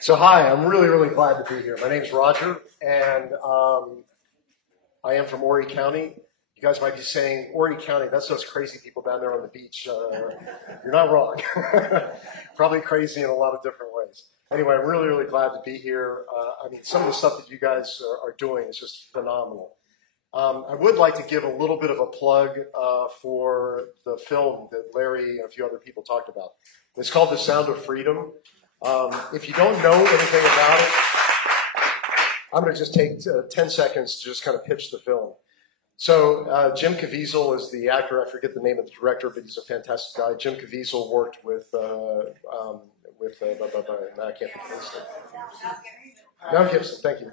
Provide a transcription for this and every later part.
So hi, I'm really glad to be here. My name's Roger, and I am from Horry County. You guys might be saying, Horry County, that's those crazy people down there on the beach. You're not wrong. Probably crazy in a lot of different ways. Anyway, I'm really glad to be here. Some of the stuff that you guys are doing is just phenomenal. I would like to give a little bit of a plug for the film that Larry and a few other people talked about. It's called The Sound of Freedom. If you don't know anything about it, I'm going to just take 10 seconds to just kind of pitch the film. So Jim Caviezel is the actor. I forget the name of the director, but he's a fantastic guy. Jim Caviezel worked with I can't think of his name. Mel Gibson. Thank you.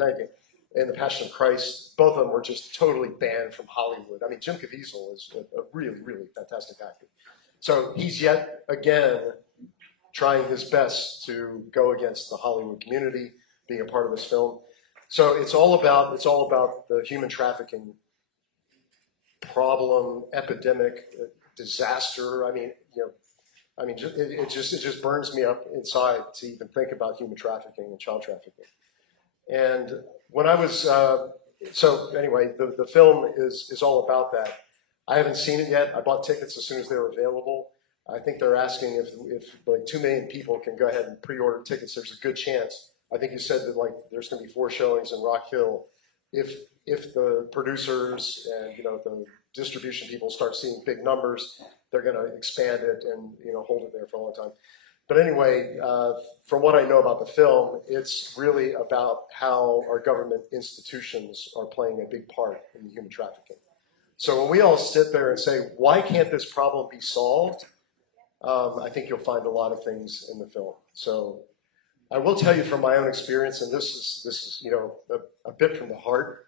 And The Passion of Christ. Both of them were just totally banned from Hollywood. I mean, Jim Caviezel is a really fantastic actor. So he's yet again trying his best to go against the Hollywood community, being a part of this film. So it's all about the human trafficking problem, epidemic, disaster. It just burns me up inside to even think about human trafficking and child trafficking. And when I was the film is all about that. I haven't seen it yet. I bought tickets as soon as they were available. I think they're asking if like 2 million people can go ahead and pre-order tickets. There's a good chance. I think you said that like there's going to be 4 showings in Rock Hill. If the producers and the distribution people start seeing big numbers, they're going to expand it and hold it there for a long time. But anyway, from what I know about the film, it's really about how our government institutions are playing a big part in the human trafficking. So when we all sit there and say, why can't this problem be solved? I think you'll find a lot of things in the film. So I will tell you from my own experience, and this is a bit from the heart.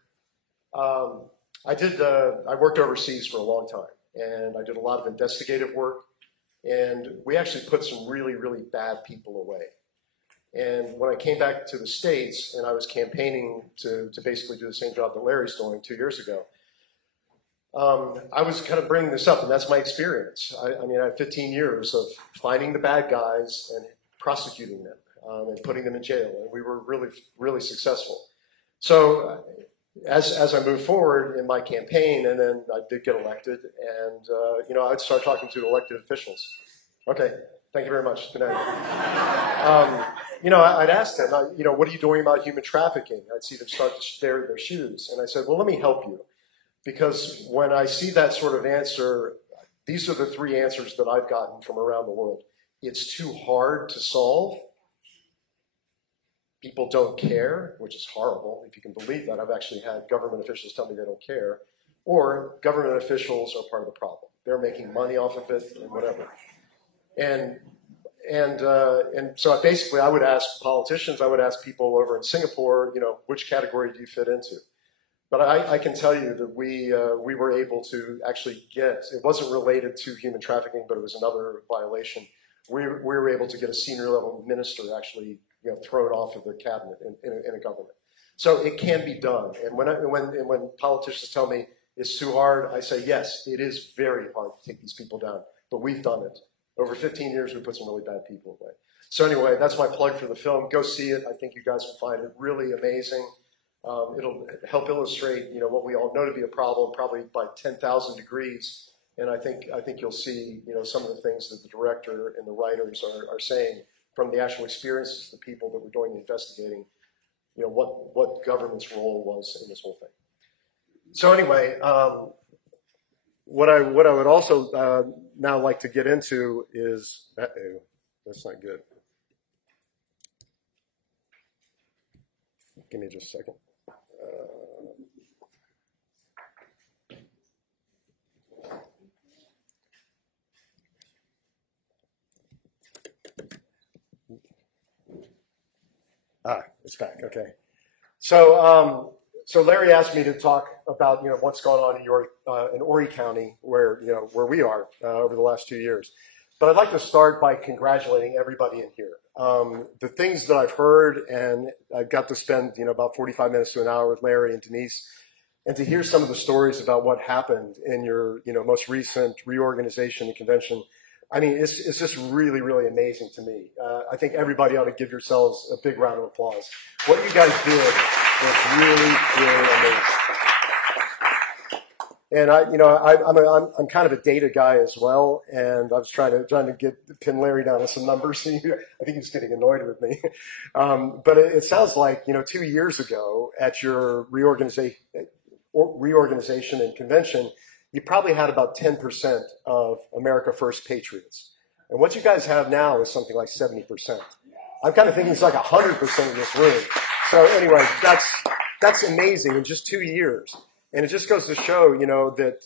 I worked overseas for a long time, and I did a lot of investigative work, and we actually put some really bad people away. And when I came back to the States and I was campaigning to basically do the same job that Larry's doing 2 years ago, I was kind of bringing this up, and that's my experience. I have 15 years of finding the bad guys and prosecuting them and putting them in jail, and we were really successful. So as I moved forward in my campaign, and then I did get elected, and I'd start talking to elected officials. Okay, thank you very much. Good night. I'd ask them, what are you doing about human trafficking? I'd see them start to stare at their shoes, and I said, well, let me help you. Because when I see that sort of answer, these are the 3 answers that I've gotten from around the world. It's too hard to solve. People don't care, which is horrible. If you can believe that, I've actually had government officials tell me they don't care. Or government officials are part of the problem. They're making money off of it and whatever. And so basically I would ask politicians, I would ask people over in Singapore, which category do you fit into? But I can tell you that we were able to actually it wasn't related to human trafficking, but it was another violation. We were able to get a senior level minister actually thrown off of the cabinet in a government. So it can be done. And when politicians tell me it's too hard, I say, yes, it is very hard to take these people down, but we've done it. Over 15 years, we put some really bad people away. So anyway, that's my plug for the film. Go see it. I think you guys will find it really amazing. It'll help illustrate, what we all know to be a problem, probably by 10,000 degrees. And I think you'll see, some of the things that the director and the writers are saying from the actual experiences of the people that were doing the investigating, what government's role was in this whole thing. So anyway, what I would also now like to get into is that's not good. Give me just a second. It's back. Okay. So Larry asked me to talk about what's going on in Horry County, where we are over the last 2 years. But I'd like to start by congratulating everybody in here. The things that I've heard, and I got to spend about 45 minutes to an hour with Larry and Denise, and to hear some of the stories about what happened in your most recent reorganization and convention I mean, it's just really, really amazing to me. I think everybody ought to give yourselves a big round of applause. What you guys did was really, really amazing. And I'm kind of a data guy as well, and I was trying to pin Larry down with some numbers. I think he's getting annoyed with me. But it sounds like 2 years ago at your reorganization and convention, you probably had about 10% of America First patriots, and what you guys have now is something like 70%. I'm kind of thinking it's like 100% in this room. So anyway, that's amazing in just 2 years. And it just goes to show, that,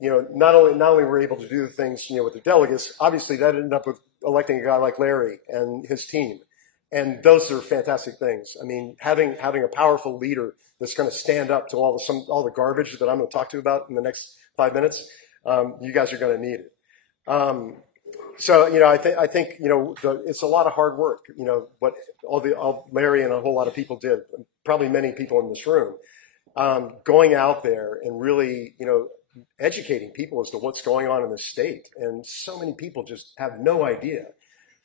not only we're able to do the things, with the delegates, obviously that ended up with electing a guy like Larry and his team. And those are fantastic things. I mean, having a powerful leader that's going to stand up to all the garbage that I'm going to talk to you about in the next 5 minutes, you guys are going to need it. So, I think, it's a lot of hard work, what all Larry and a whole lot of people did, probably many people in this room. Going out there and really, educating people as to what's going on in the state. And so many people just have no idea.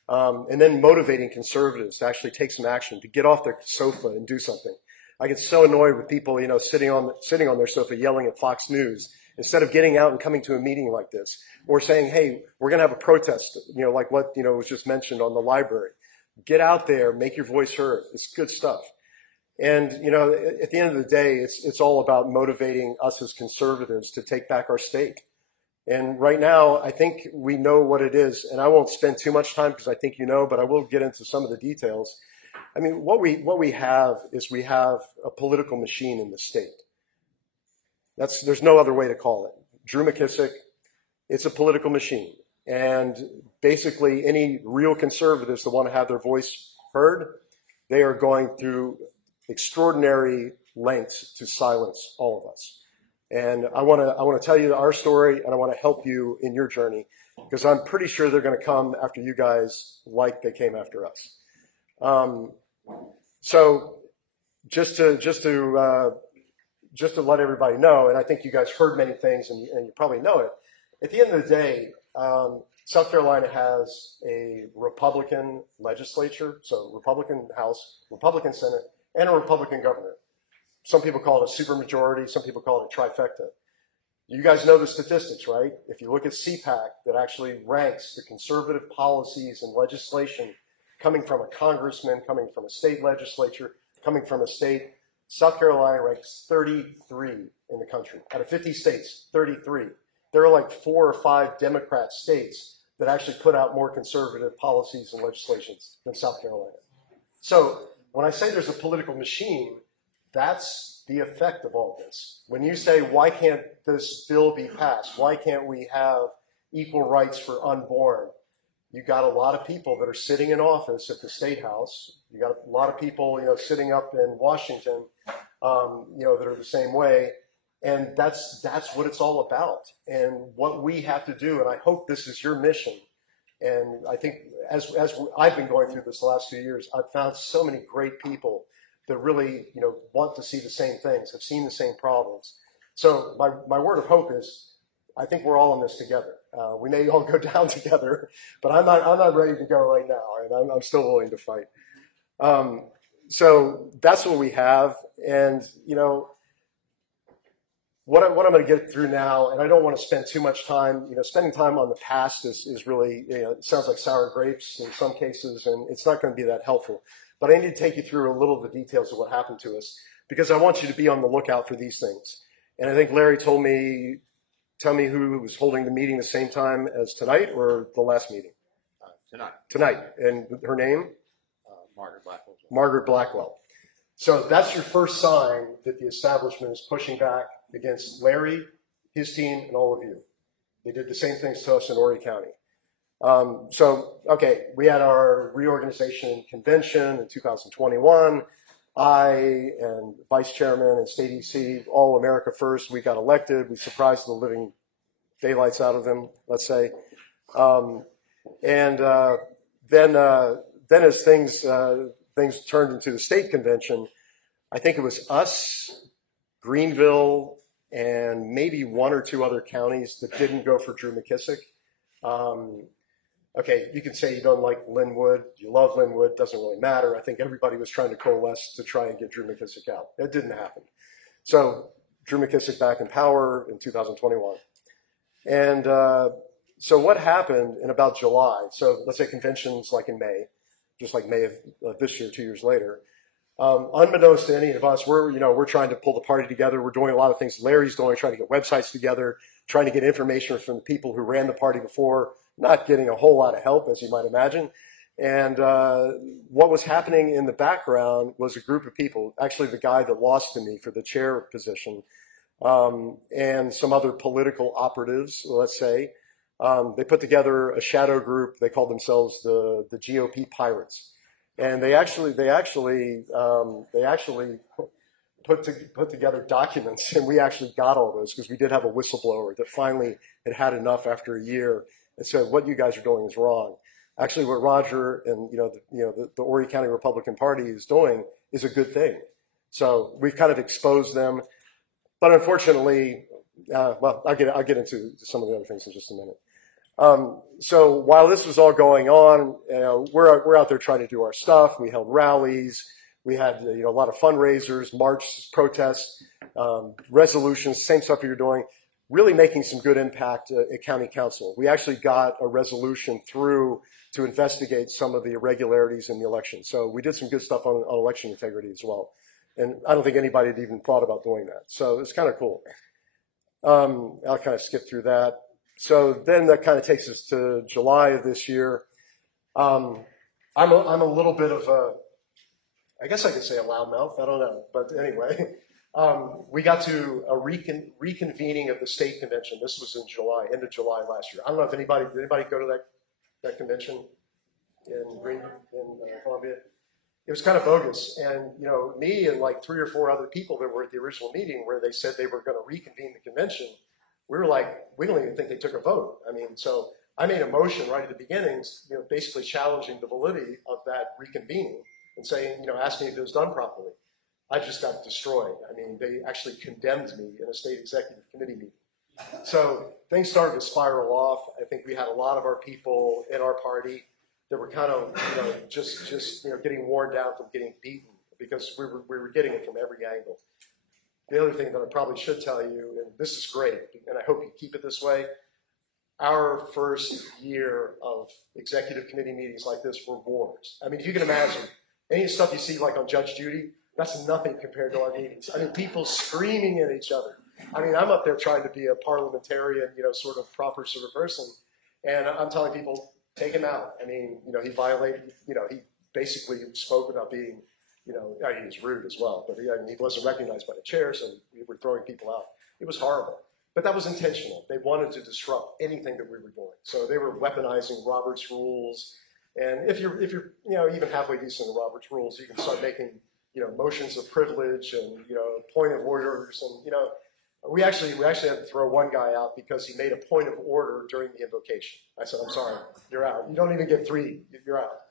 And then motivating conservatives to actually take some action, to get off their sofa and do something. I get so annoyed with people, sitting on their sofa yelling at Fox News instead of getting out and coming to a meeting like this, or saying, hey, we're going to have a protest, like what, was just mentioned on the library. Get out there, make your voice heard. It's good stuff. And, at the end of the day, it's all about motivating us as conservatives to take back our state. And right now, I think we know what it is, and I won't spend too much time because I think but I will get into some of the details. I mean, what we have is we have a political machine in the state. There's no other way to call it. Drew McKissick, it's a political machine. And basically, any real conservatives that want to have their voice heard, they are going through extraordinary lengths to silence all of us. And I want to tell you our story, and I want to help you in your journey, because I'm pretty sure they're going to come after you guys like they came after us. So just to let everybody know, and I think you guys heard many things, and you probably know it. At the end of the day, South Carolina has a Republican legislature, so Republican House, Republican Senate, and a Republican governor. Some people call it a supermajority. Some people call it a trifecta. You guys know the statistics, right? If you look at CPAC, that actually ranks the conservative policies and legislation coming from a congressman, coming from a state legislature, coming from a state, South Carolina ranks 33 in the country. Out of 50 states, 33. There are like 4 or 5 Democrat states that actually put out more conservative policies and legislations than South Carolina. So when I say there's a political machine, that's the effect of all this. When you say, why can't this bill be passed? Why can't we have equal rights for unborn? You got a lot of people that are sitting in office at the State House. You got a lot of people, sitting up in Washington, that are the same way. And that's what it's all about. And what we have to do, and I hope this is your mission. And I think as I've been going through this the last 2 years, I've found so many great people that really, want to see the same things, have seen the same problems. So my word of hope is, I think we're all in this together. We may all go down together, but I'm not ready to go right now, and I'm still willing to fight. So that's what we have, and what I'm going to get through now, and I don't want to spend too much time. Spending time on the past is really, it sounds like sour grapes in some cases, and it's not going to be that helpful. But I need to take you through a little of the details of what happened to us, because I want you to be on the lookout for these things. And I think Larry tell me who was holding the meeting the same time as tonight or the last meeting? Tonight. And her name? Margaret Blackwell. Margaret Blackwell. So that's your first sign that the establishment is pushing back against Larry, his team, and all of you. They did the same things to us in Horry County. We had our reorganization convention in 2021. I and Vice Chairman and State EC, all America First, we got elected. We surprised the living daylights out of them, let's say. Then as things turned into the state convention, I think it was us, Greenville, and maybe 1 or 2 other counties that didn't go for Drew McKissick. Okay, you can say you don't like Linwood, you love Linwood, doesn't really matter. I think everybody was trying to coalesce to try and get Drew McKissick out. That didn't happen. So Drew McKissick back in power in 2021. And so what happened in about July, so let's say conventions like in May, just like May of this year, 2 years later, unbeknownst to any of us, we're trying to pull the party together. We're doing a lot of things Larry's doing, trying to get websites together, trying to get information from the people who ran the party before, not getting a whole lot of help, as you might imagine. And what was happening in the background was a group of people, actually the guy that lost to me for the chair position, and some other political operatives, let's say. They put together a shadow group. They called themselves the GOP Pirates. And they actually put together documents, and we actually got all those because we did have a whistleblower that finally had enough after a year and said, "What you guys are doing is wrong." Actually, what Roger and the Horry County Republican Party is doing is a good thing. So we've kind of exposed them, but unfortunately, well, I'll get into some of the other things in just a minute. So while this was all going on, we're out there trying to do our stuff. We held rallies. We had a lot of fundraisers, marches, protests, resolutions, same stuff you're doing, really making some good impact at county council. We actually got a resolution through to investigate some of the irregularities in the election. So we did some good stuff on election integrity as well. And I don't think anybody had even thought about doing that. So it's kind of cool. I'll kind of skip through that. So then that kind of takes us to July of this year. I'm a little bit of a, I guess I could say a loudmouth. I don't know. But anyway, we got to a reconvening of the state convention. This was in July, end of July last year. I don't know if did anybody go to that convention in Columbia? It was kind of bogus. And, me and like 3 or 4 other people that were at the original meeting where they said they were going to reconvene the convention, we were like, we don't even think they took a vote. I mean, so I made a motion right at the beginning, basically challenging the validity of that reconvening and saying, asking if it was done properly. I just got destroyed. I mean, they actually condemned me in a state executive committee meeting. So things started to spiral off. I think we had a lot of our people in our party that were kind of, just getting worn down from getting beaten because we were getting it from every angle. The other thing that I probably should tell you, and this is great, and I hope you keep it this way, our first year of executive committee meetings like this were wars. I mean, if you can imagine, any of the stuff you see like on Judge Judy, that's nothing compared to our meetings. I mean, people screaming at each other. I mean, I'm up there trying to be a parliamentarian, sort of proper sort of person, and I'm telling people, take him out. I mean, he violated, he basically spoke about being, he was rude as well, but he wasn't recognized by the chair, so we were throwing people out. It was horrible, but that was intentional. They wanted to disrupt anything that we were doing, so they were weaponizing Robert's rules. And if you're even halfway decent in Robert's rules, you can start making motions of privilege and point of orders, and we actually had to throw one guy out because he made a point of order during the invocation. I said, "I'm sorry, you're out. You don't even get 3. You're out."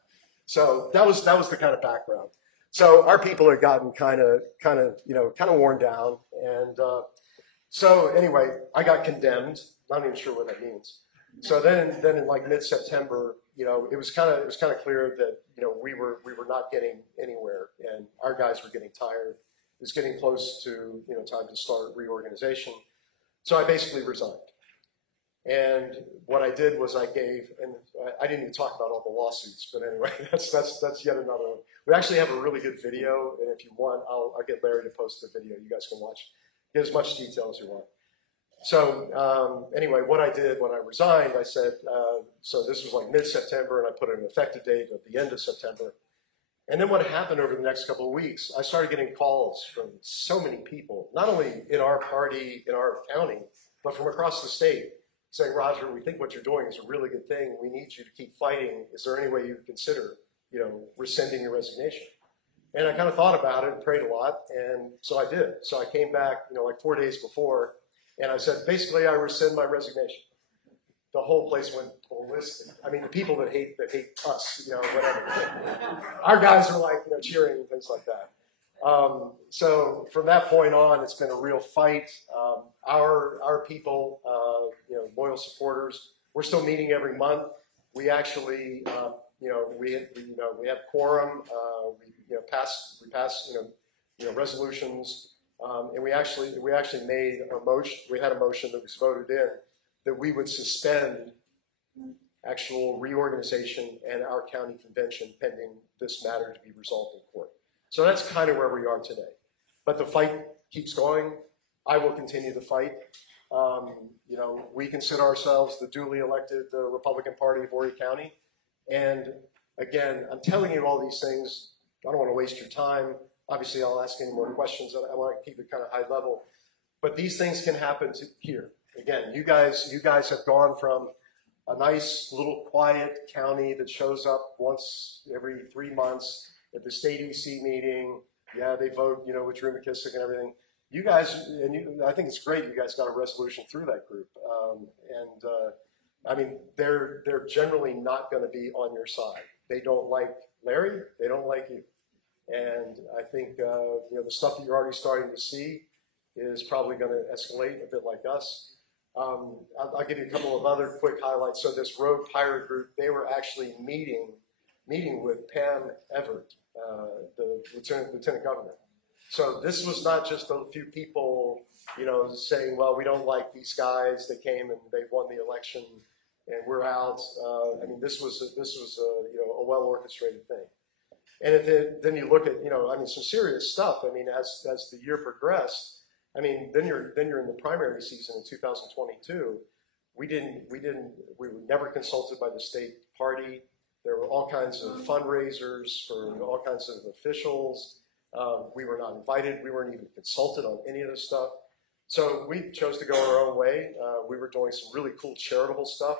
So that was the kind of background. So our people had gotten kind of worn down, and so anyway, I got condemned. Not even sure what that means. So then in like mid-September, it was kind of clear that we were not getting anywhere, and our guys were getting tired. It was getting close to time to start reorganization. So I basically resigned. And what I did was I gave, and I didn't even talk about all the lawsuits, but anyway, that's yet another one. We actually have a really good video, and if you want, I'll get Larry to post the video. You guys can watch. Get as much detail as you want. So anyway, what I did when I resigned, I said, so this was like mid-September, and I put an effective date at the end of September. And then what happened over the next couple of weeks, I started getting calls from so many people, not only in our party, in our county, but from across the state, saying, "Roger, we think what you're doing is a really good thing. We need you to keep fighting. Is there any way you would consider, rescinding your resignation?" And I kind of thought about it and prayed a lot, and so I did. So I came back, like 4 days before, and I said, basically, I rescind my resignation. The whole place went ballistic. I mean, the people that hate us, whatever. Our guys are like, cheering and things like that. So from that point on, it's been a real fight. Our people, loyal supporters, We're still meeting every month. We actually, we have quorum. We pass resolutions, and we actually made a motion. We had a motion that was voted in that we would suspend actual reorganization and our county convention pending this matter to be resolved in court. So that's kind of where we are today. But the fight keeps going. I will continue the fight. We consider ourselves the duly elected Republican Party of Horry County. And again, I'm telling you all these things. I don't want to waste your time. Obviously, I'll ask any more questions. I want to keep it kind of high level. But these things can happen here. Again, you guys have gone from a nice little quiet county that shows up once every 3 months at the state EC meeting. Yeah, they vote, with Drew McKissick and everything. You guys, I think it's great you guys got a resolution through that group. They're generally not going to be on your side. They don't like Larry. They don't like you. And I think, the stuff that you're already starting to see is probably going to escalate a bit like us. I'll give you a couple of other quick highlights. So this Road Pirate Group, they were actually meeting with Pam Everett, the lieutenant governor. So this was not just a few people, saying, well, we don't like these guys. They came and they won the election and we're out. This was a well-orchestrated thing. And then you look at, some serious stuff. As the year progressed, then you're in the primary season in 2022. We were never consulted by the state party. There were all kinds of fundraisers for all kinds of officials. We were not invited. We weren't even consulted on any of this stuff. So we chose to go our own way. We were doing some really cool charitable stuff,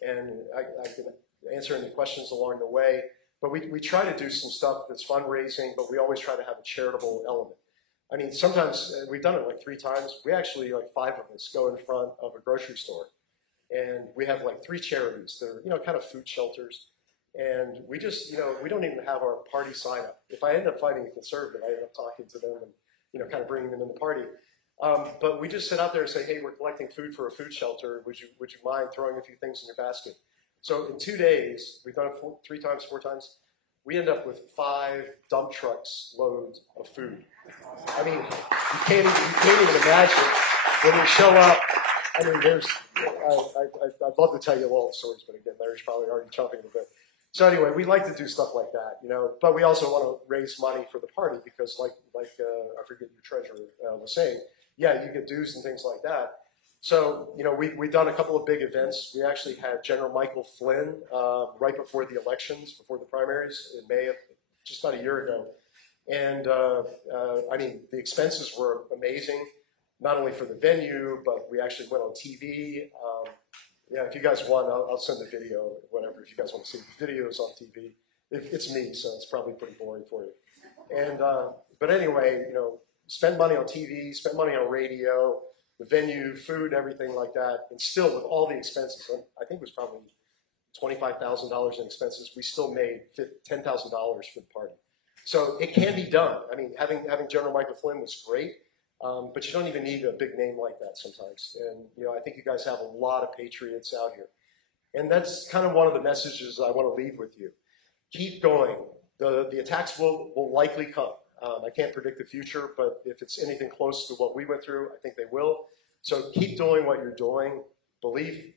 and I can answer any questions along the way. But we try to do some stuff that's fundraising, but we always try to have a charitable element. Sometimes we've done it like 3 times. We actually, like 5 of us, go in front of a grocery store, and we have like 3 charities that are, kind of food shelters. And we just, we don't even have our party sign up. If I end up finding a conservative, I end up talking to them and, kind of bringing them in the party. But we just sit out there and say, hey, we're collecting food for a food shelter. Would you mind throwing a few things in your basket? So in 2 days, we've done it 3 times, 4 times. We end up with 5 dump trucks loads of food. You can't even imagine when we show up. I'd love to tell you all the stories, but again, Larry's probably already chomping a bit. So anyway, we like to do stuff like that, but we also want to raise money for the party because like I forget your treasurer was saying, yeah, you get dues and things like that. So, we've done a couple of big events. We actually had General Michael Flynn right before the elections, before the primaries in May of just about a year ago. And, the expenses were amazing, not only for the venue, but we actually went on TV. Yeah, if you guys want, I'll send the video, whatever, if you guys want to see the videos on TV. It's me, so it's probably pretty boring for you. And, but anyway, spend money on TV, spend money on radio, the venue, food, everything like that. And still, with all the expenses, I think it was probably $25,000 in expenses, we still made $10,000 for the party. So it can be done. Having General Michael Flynn was great. But you don't even need a big name like that sometimes. And, I think you guys have a lot of patriots out here. And that's kind of one of the messages I want to leave with you. Keep going. The attacks will likely come. I can't predict the future, but if it's anything close to what we went through, I think they will. So keep doing what you're doing. Believe,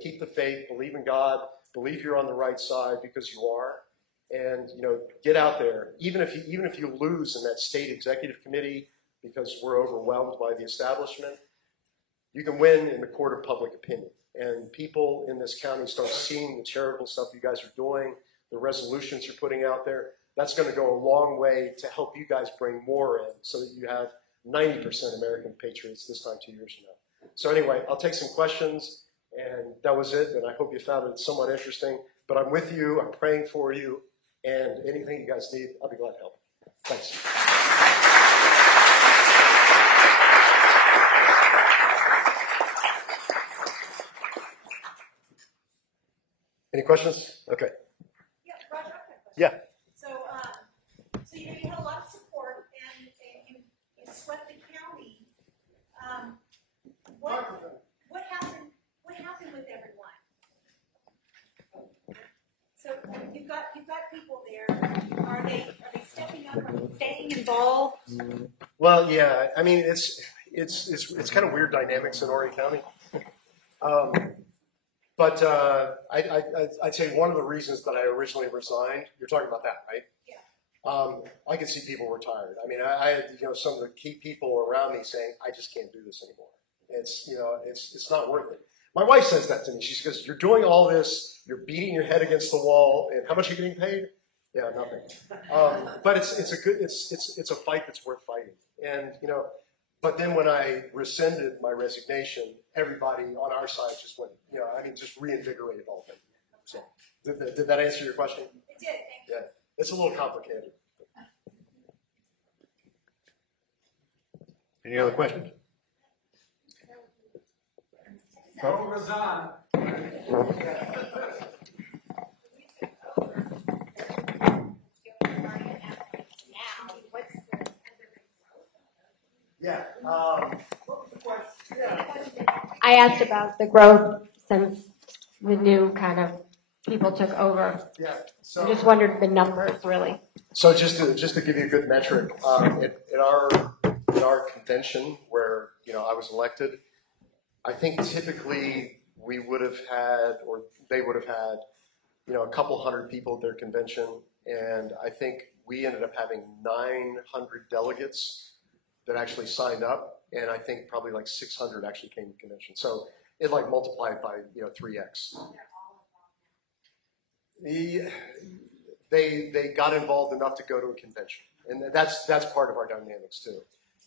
keep the faith, believe in God, believe you're on the right side because you are. And, get out there. Even if you lose in that state executive committee, because we're overwhelmed by the establishment, you can win in the court of public opinion. And people in this county start seeing the charitable stuff you guys are doing, the resolutions you're putting out there. That's going to go a long way to help you guys bring more in so that you have 90% American patriots this time 2 years from now. So anyway, I'll take some questions, and that was it. And I hope you found it somewhat interesting. But I'm with you. I'm praying for you. And anything you guys need, I'll be glad to help. Thanks. Any questions? Okay. Yeah, Roger, I have a question. Yeah. So you had a lot of support, and you swept the county. What happened with everyone? So you've got people there. Are they stepping up and staying involved? Well, yeah. I mean, it's kind of weird dynamics in Horry County. But I'd say one of the reasons that I originally resigned. You're talking about that, right? Yeah. I could see people were tired. I mean, I had some of the key people around me saying, "I just can't do this anymore. It's not worth it." My wife says that to me. She goes, "You're doing all this. You're beating your head against the wall, and how much are you getting paid?" Yeah, nothing. But it's a fight that's worth fighting. And but then when I rescinded my resignation, everybody on our side just went, just reinvigorated all of it. So did that answer your question? It did. Thank you. Yeah, it's a little complicated. Any other questions? Don't resign. Yeah. I asked about the growth since the new kind of people took over. Yeah. I just wondered the numbers, really. So just to give you a good metric, at our convention where I was elected, I think typically we would have had, or they would have had, a couple hundred people at their convention, and I think we ended up having 900 delegates that actually signed up, and I think probably like 600 actually came to the convention. So it like multiplied by 3x. They got involved enough to go to a convention, and that's part of our dynamics too.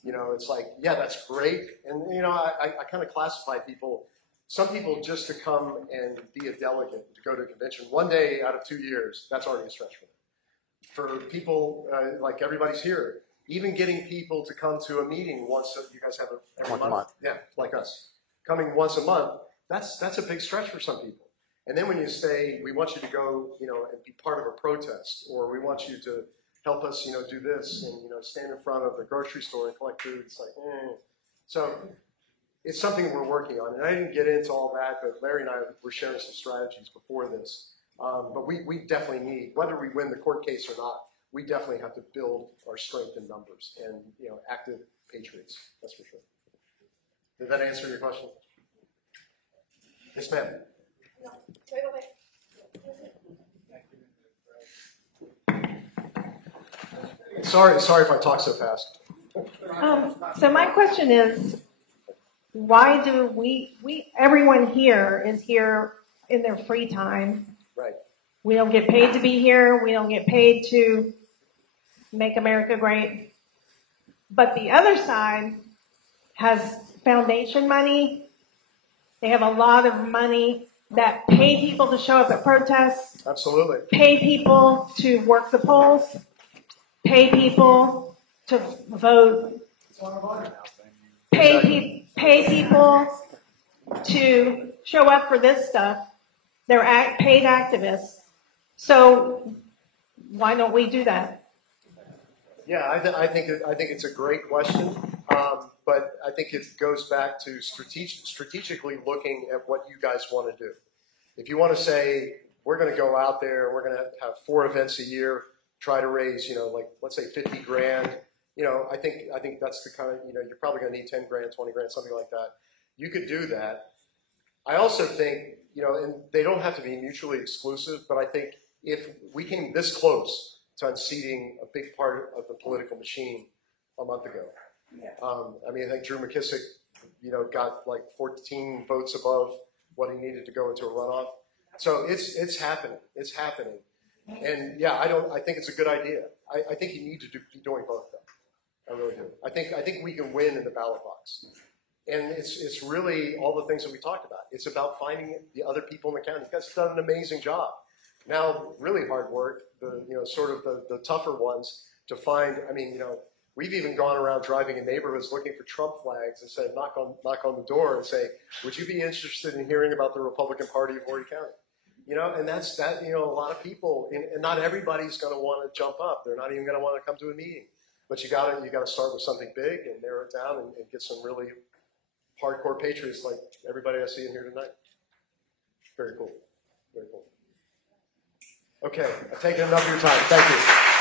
It's like, yeah, that's great, and I kind of classify people. Some people just to come and be a delegate to go to a convention one day out of 2 years, that's already a stretch for them. For people like everybody's here, even getting people to come to a meeting once, you guys have every month. Yeah, like us, coming once a month, that's a big stretch for some people. And then when you say, we want you to go, and be part of a protest, or we want you to help us, do this, and stand in front of the grocery store and collect food, it's like, So it's something we're working on. And I didn't get into all that, but Larry and I were sharing some strategies before this. But we definitely need, whether we win the court case or not, we definitely have to build our strength in numbers and active patriots. That's for sure. Did that answer your question? Yes, ma'am. No. Wait. Sorry if I talk so fast. So my question is, why do everyone here is here in their free time? Right. We don't get paid to be here. We don't get paid to make America great. But the other side has foundation money. They have a lot of money that pay people to show up at protests, Absolutely. pay people to work the polls, pay people to vote, pay people to show up for this stuff. They're paid activists. So why don't we do that? Yeah, I think it's a great question, but I think it goes back to strategically looking at what you guys want to do. If you want to say we're going to go out there, we're going to have 4 events a year, try to raise, like let's say 50 grand. I think that's the kind of you're probably going to need 10 grand, 20 grand, something like that. You could do that. I also think and they don't have to be mutually exclusive, but I think if we came this close to unseating a big part of the political machine a month ago. Yeah. I think Drew McKissick, got like 14 votes above what he needed to go into a runoff. So it's happening. It's happening. And yeah, I think it's a good idea. I think you need to be doing both though. I really do. I think we can win in the ballot box. And it's really all the things that we talked about. It's about finding the other people in the county. You guys have done an amazing job. Now, really hard work, the tougher ones to find. We've even gone around driving in neighborhoods looking for Trump flags and said, knock on the door and say, would you be interested in hearing about the Republican Party of Horry County? And that's that. A lot of people, and not everybody's going to want to jump up. They're not even going to want to come to a meeting. But you got to start with something big and narrow it down and get some really hardcore patriots like everybody I see in here tonight. Very cool. Very cool. Okay, I've taken enough of your time. Thank you.